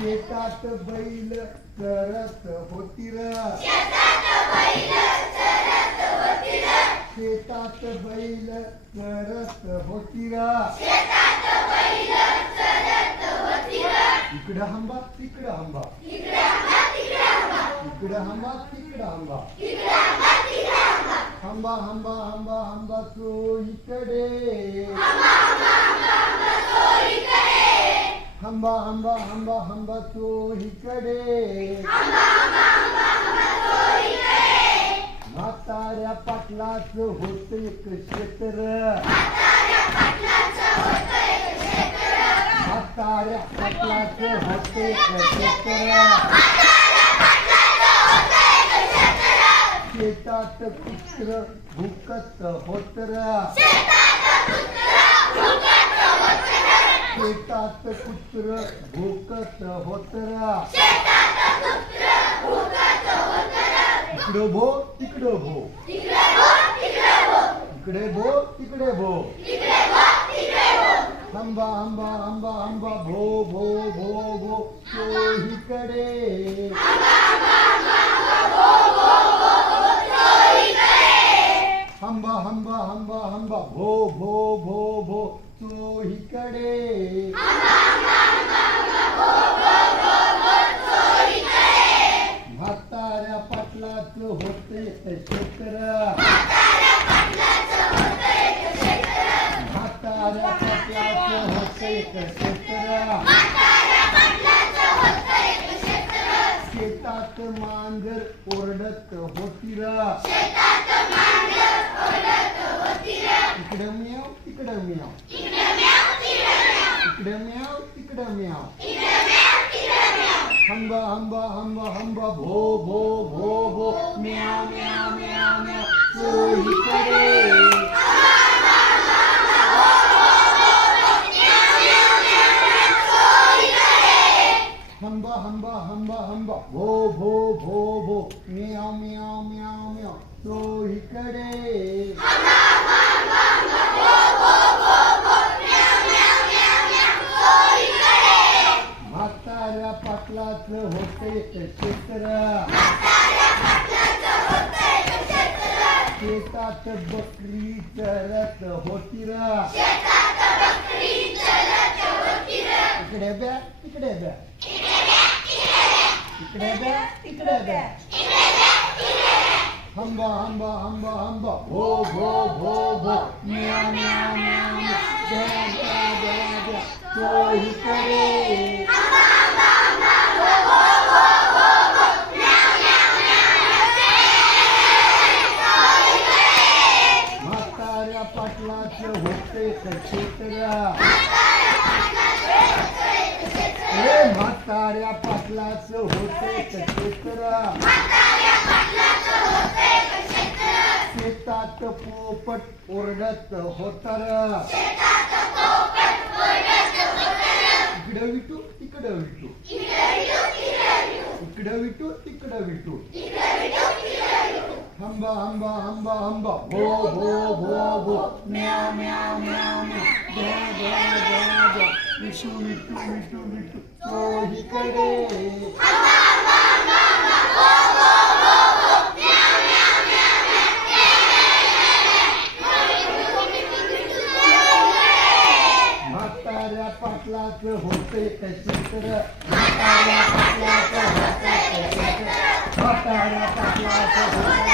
शेतात बैल चरत होती र शेतात बैल चरत होती र इकडं हंबा तिकडं हंबा. इकडं हंबा तिकडं हंबा. हंबा हंबा. हंबा हंबा. तो इकडे. हंबा हंबा हंबा हंबा तो इकडे. म्हाताऱ्या पाटलाच होत एक क्षेत्र म्हाताऱ्या पाटलाच होत एक क्षेत्र शेतात पुत्र भुकत होत र शेतात कुत्र भुकत होत र इकडं भो तिकडं भो. इकडे भो तिकडे भो. हंबा हंबा हंबा हंबा भो भो भो भो तो इकडे. आंबा आंबा आंबा हंबा भो भो भो भो तो भाताऱ्या म्हाताऱ्या पाटलाच होते क्षेत्र म्हाताऱ्या पाटलाच होते क्षेत्र शेतात मांजर ओरडत होती र इकडं मी तिकडं म्याव इकडं म्याव तिकडं म्याव हंबा हंबा हंबा हंबा भो भो भो भो म्याव म्याव म्याव म्याव तो इकडे हंबा हंबा हंबा हंबा भो भो भो भो म्याव म्याव म्याव म्याव तो इकडे पाटलाच होते क्षेत्र शेतात बकरी चरत होती र इकडे ब्या तिकडे ब्या इकडे ब्या तिकडे ब्या हंबा हंबा हंबा हंबा. भो भो भो भो. म्याव म्याव म्याव म्याव द्या द्या द्या द्या तो इकडे म्हाताऱ्या पाटलाच होते कचेतरा म्हाताऱ्या पाटलाच होते कचेतरा शेतात पोपट ओरडत होतर. इकडं विटू तिकडं विटू. इकडं विटू तिकडं विटू. आंबा हंबा हंबा हंबा. भो भो भो भो. म्याव म्याव म्याव म्याव द्या द्या द्या द्या विटू विटू विटू विटू तो इकडे म्हाताऱ्या पाटलाच होते चित्र म्हाताऱ्या पाटलाच होते म्हाताऱ्या पाटलाच होते